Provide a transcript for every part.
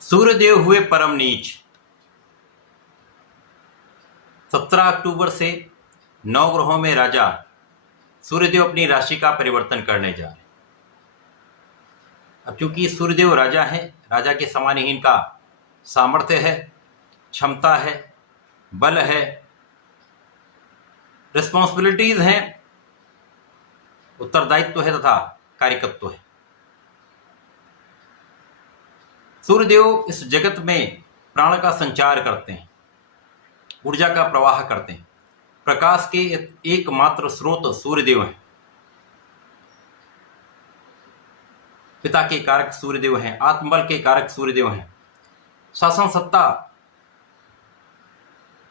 सूर्यदेव हुए परम नीच। 17 अक्टूबर से 9 ग्रहों में राजा सूर्यदेव अपनी राशि का परिवर्तन करने जा रहे हैं। अब चूंकि सूर्यदेव राजा हैं, राजा के समान ही इनका सामर्थ्य है, क्षमता है, बल है, रिस्पॉन्सिबिलिटीज हैं, उत्तरदायित्व है तथा कार्यकत्व है। सूर्यदेव इस जगत में प्राण का संचार करते हैं, ऊर्जा का प्रवाह करते हैं। प्रकाश के एकमात्र स्रोत सूर्यदेव हैं। पिता के कारक सूर्यदेव हैं, आत्मबल के कारक सूर्यदेव हैं, शासन सत्ता,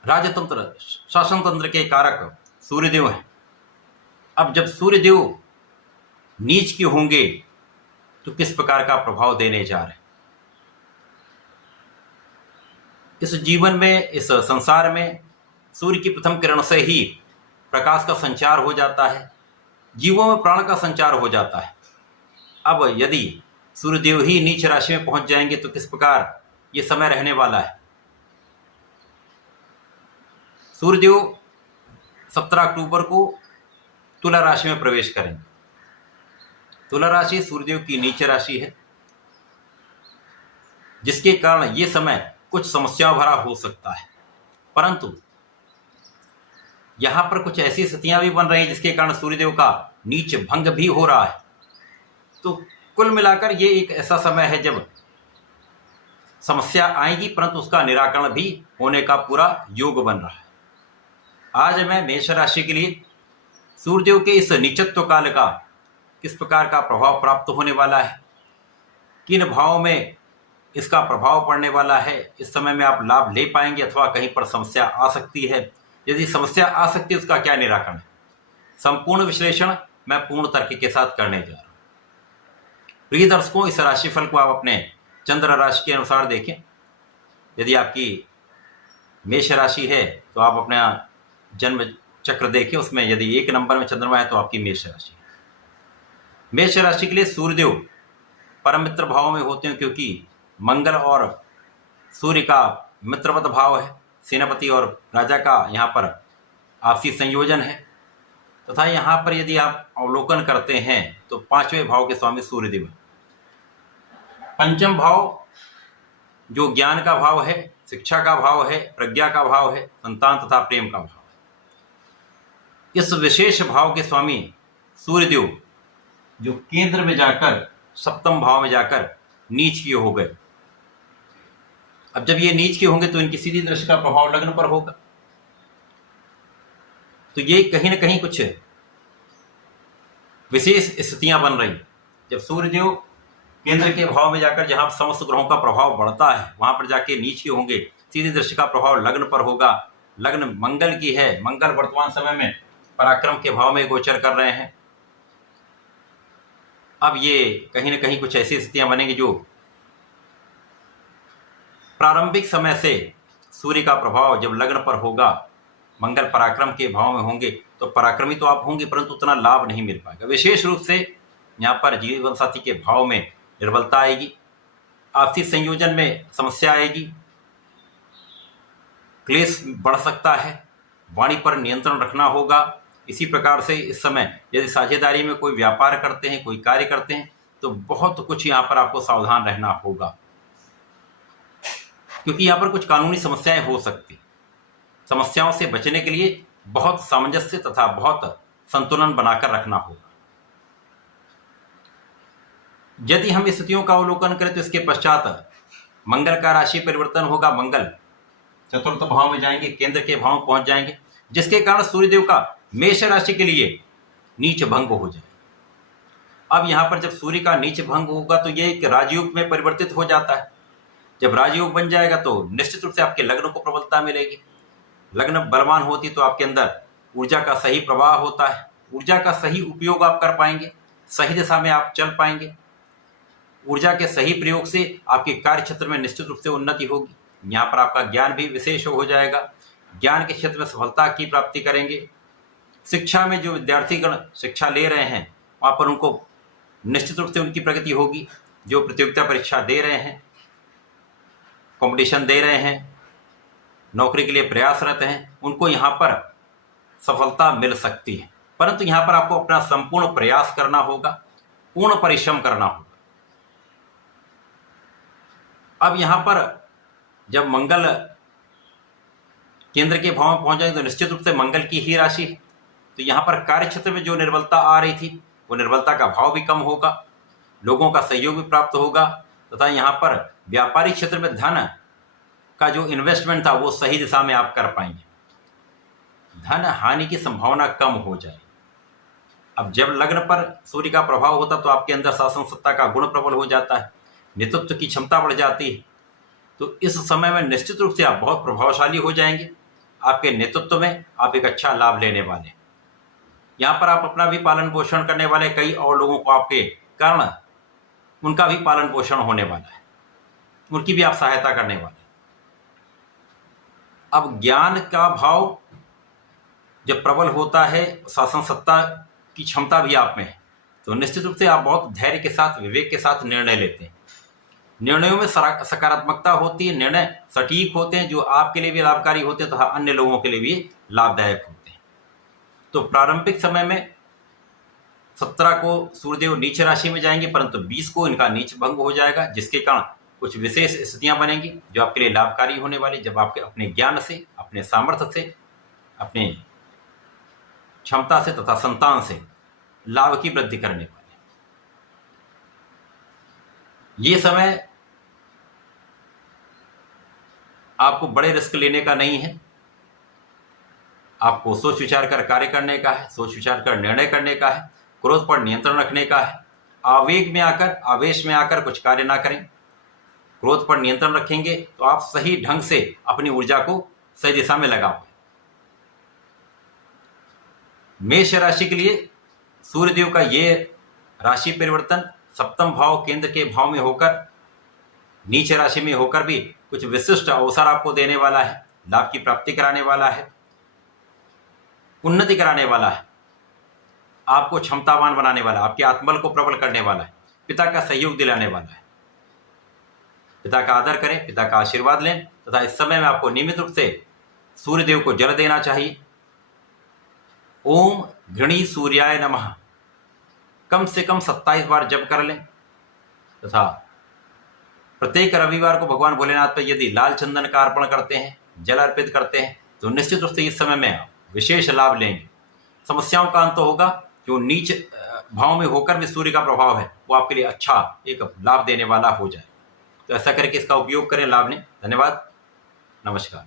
राजतंत्र, शासन तंत्र के कारक सूर्यदेव हैं। अब जब सूर्यदेव नीच के होंगे तो किस प्रकार का प्रभाव देने जा रहे हैं? इस जीवन में, इस संसार में सूर्य की प्रथम किरण से ही प्रकाश का संचार हो जाता है, जीवों में प्राण का संचार हो जाता है। अब यदि सूर्यदेव ही नीच राशि में पहुंच जाएंगे तो किस प्रकार ये समय रहने वाला है? सूर्यदेव 17 अक्टूबर को तुला राशि में प्रवेश करेंगे। तुला राशि सूर्यदेव की नीच राशि है, जिसके कारण ये समय कुछ समस्या भरा हो सकता है। परंतु यहां पर कुछ ऐसी स्थितियां भी बन रही हैं जिसके कारण सूर्यदेव का नीच भंग भी हो रहा है। तो कुल मिलाकर ये एक ऐसा समय है जब समस्या आएगी, परंतु उसका निराकरण भी होने का पूरा योग बन रहा है। आज मैं मेष राशि के लिए सूर्यदेव के इस नीचत्व काल का किस प्रकार का प्रभाव प्राप्त होने वाला है, किन भावों में इसका प्रभाव पड़ने वाला है, इस समय में आप लाभ ले पाएंगे अथवा कहीं पर समस्या आ सकती है, यदि समस्या आ सकती है उसका क्या निराकरण है, संपूर्ण विश्लेषण मैं पूर्ण तर्क के साथ करने जा रहा हूं। प्रिय दर्शकों, इस राशिफल को आप अपने चंद्र राशि के अनुसार देखें। यदि आपकी मेष राशि है तो आप अपना जन्म चक्र देखें, उसमें यदि 1 नंबर में चंद्रमा है तो आपकी मेष राशि है। मेष राशि के लिए सूर्यदेव परम मित्र भाव में होते हैं, क्योंकि मंगल और सूर्य का मित्रवत भाव है, सेनापति और राजा का यहाँ पर आपसी संयोजन है। तथा यहाँ पर यदि आप अवलोकन करते हैं तो 5वें भाव के स्वामी सूर्यदेव है। पंचम भाव जो ज्ञान का भाव है, शिक्षा का भाव है, प्रज्ञा का भाव है, संतान तथा प्रेम का भाव है। इस विशेष भाव के स्वामी सूर्यदेव जो केंद्र में जाकर सप्तम भाव में जाकर नीच किए हो गए। अब जब ये नीच के होंगे तो इनकी सीधी दृष्टि का प्रभाव लग्न पर होगा। तो ये कहीं ना कहीं कुछ विशेष स्थितियां बन रही। जब सूर्यदेव केंद्र के भाव में जाकर जहां समस्त ग्रहों का प्रभाव बढ़ता है वहां पर जाके नीच के होंगे, सीधी दृष्टि का प्रभाव लग्न पर होगा। लग्न मंगल की है, मंगल वर्तमान समय में पराक्रम के भाव में गोचर कर रहे हैं। अब ये कहीं ना कहीं कुछ ऐसी स्थितियां बनेंगी जो प्रारंभिक समय से सूर्य का प्रभाव जब लग्न पर होगा, मंगल पराक्रम के भाव में होंगे तो पराक्रमी तो आप होंगे, परंतु उतना लाभ नहीं मिल पाएगा। विशेष रूप से यहाँ पर जीवन साथी के भाव में निर्बलता आएगी, आपसी संयोजन में समस्या आएगी, क्लेश बढ़ सकता है, वाणी पर नियंत्रण रखना होगा। इसी प्रकार से इस समय यदि साझेदारी में कोई व्यापार करते हैं, कोई कार्य करते हैं तो बहुत कुछ यहाँ पर आपको सावधान रहना होगा, क्योंकि यहाँ पर कुछ कानूनी समस्याएं हो सकती। समस्याओं से बचने के लिए बहुत सामंजस्य तथा बहुत संतुलन बनाकर रखना होगा। यदि हम स्थितियों का अवलोकन करें तो इसके पश्चात मंगल का राशि परिवर्तन होगा। मंगल चतुर्थ भाव में जाएंगे, केंद्र के भाव में पहुंच जाएंगे, जिसके कारण सूर्यदेव का मेष राशि के लिए नीच भंग हो जाएगा। अब यहाँ पर जब सूर्य का नीच भंग होगा तो ये एक राजयोग में परिवर्तित हो जाता है। जब राजयोग बन जाएगा तो निश्चित रूप से आपके लग्न को प्रबलता मिलेगी। लग्न बलवान होती तो आपके अंदर ऊर्जा का सही प्रवाह होता है, ऊर्जा का सही उपयोग आप कर पाएंगे, सही दिशा में आप चल पाएंगे। ऊर्जा के सही प्रयोग से आपके कार्य क्षेत्र में निश्चित रूप से उन्नति होगी। यहाँ पर आपका ज्ञान भी विशेष हो जाएगा, ज्ञान के क्षेत्र में सफलता की प्राप्ति करेंगे। शिक्षा में जो विद्यार्थीगण शिक्षा ले रहे हैं वहाँ पर उनको निश्चित रूप से उनकी प्रगति होगी। जो प्रतियोगिता परीक्षा दे रहे हैं कंपटीशन दे रहे हैं, नौकरी के लिए प्रयासरत हैं, उनको यहाँ पर सफलता मिल सकती है। परंतु यहाँ पर आपको अपना संपूर्ण प्रयास करना होगा, पूर्ण परिश्रम करना होगा। अब यहाँ पर जब मंगल केंद्र के भाव में पहुंच जाए तो निश्चित रूप से मंगल की ही राशि है, तो यहाँ पर कार्य क्षेत्र में जो निर्बलता आ रही थी वो निर्बलता का भाव भी कम होगा, लोगों का सहयोग भी प्राप्त होगा, तथा यहाँ पर व्यापारिक क्षेत्र में धन का जो इन्वेस्टमेंट था वो सही दिशा में आप कर पाएंगे। धन हानि की संभावना कम हो जाए। अब जब लग्न पर सूर्य का प्रभाव होता तो आपके अंदर शासन सत्ता का गुण प्रबल हो जाता है, नेतृत्व की क्षमता बढ़ जाती है। तो इस समय में निश्चित रूप से आप बहुत प्रभावशाली हो जाएंगे। आपके नेतृत्व में आप एक अच्छा लाभ लेने वाले। यहाँ पर आप अपना भी पालन पोषण करने वाले, कई और लोगों को आपके कारण उनका भी पालन पोषण होने वाला है, उनकी भी आप सहायता करने वाले। अब ज्ञान का भाव जब प्रबल होता है, शासन सत्ता की क्षमता भी आप में है, तो निश्चित रूप से आप बहुत धैर्य के साथ, विवेक के साथ निर्णय लेते हैं। निर्णयों में सकारात्मकता होती है, निर्णय सटीक होते हैं, जो आपके लिए भी लाभकारी होते हैं तथा अन्य लोगों के लिए भी लाभदायक होते हैं। तो प्रारंभिक समय में 17 को सूर्यदेव नीच राशि में जाएंगे, परंतु 20 को इनका नीच भंग हो जाएगा, जिसके कारण कुछ विशेष स्थितियां बनेंगी जो आपके लिए लाभकारी होने वाली। जब आपके अपने ज्ञान से, अपने सामर्थ्य से, अपने क्षमता से तथा संतान से लाभ की वृद्धि करने वाले। ये समय आपको बड़े रिस्क लेने का नहीं है, आपको सोच विचार कर कार्य करने का है, सोच विचार कर निर्णय करने का है, क्रोध पर नियंत्रण रखने का है। आवेग में आकर, आवेश में आकर कुछ कार्य ना करें। क्रोध पर नियंत्रण रखेंगे तो आप सही ढंग से अपनी ऊर्जा को सही दिशा में लगाओ। मेष राशि के लिए सूर्यदेव का ये राशि परिवर्तन सप्तम भाव केंद्र के भाव में होकर, नीच राशि में होकर भी कुछ विशिष्ट अवसर आपको देने वाला है, लाभ की प्राप्ति कराने वाला है, उन्नति कराने वाला है, आपको क्षमतावान बनाने वाला, आपके आत्मबल को प्रबल करने वाला है, पिता का सहयोग दिलाने वाला है। पिता का आदर करें, पिता का आशीर्वाद लें, तथा इस समय में आपको नियमित रूप से सूर्यदेव को जल देना चाहिए। ओम घृणी सूर्याय नमः कम से कम 27 बार जप कर लें, तथा प्रत्येक रविवार को भगवान भोलेनाथ पर यदि लाल चंदन का अर्पण करते हैं, जल अर्पित करते हैं, तो निश्चित रूप से इस समय में आप विशेष लाभ लेंगे। समस्याओं का अंत होगा। जो नीच भाव में होकर भी सूर्य का प्रभाव है वो आपके लिए अच्छा एक लाभ देने वाला हो जाए। तो ऐसा करके इसका उपयोग करें, लाभ लें। धन्यवाद, नमस्कार।